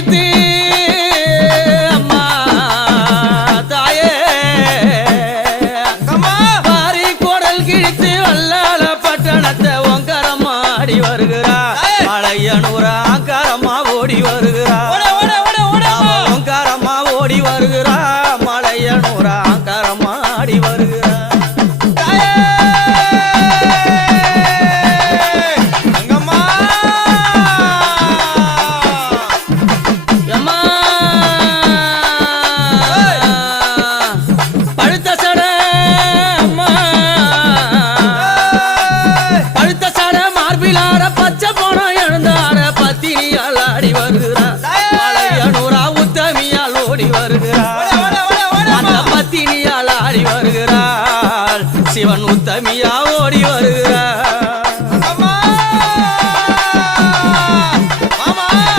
நினைத்து தாயே. பாரி குடல் கிழித்து வல்லால பட்டணத்தை ஒங்கரமா ஆடி வருகிறா. மலையனூரா அங்காரமா ஓடி வருகிறா. ஒங்காரமா ஓடி வருகிறா. ஆடி வருகிறாள் அந்த பத்தினியால் ஆடி வருகிறாள் சிவன் உத்தமியா ஓடி வருகிறாள்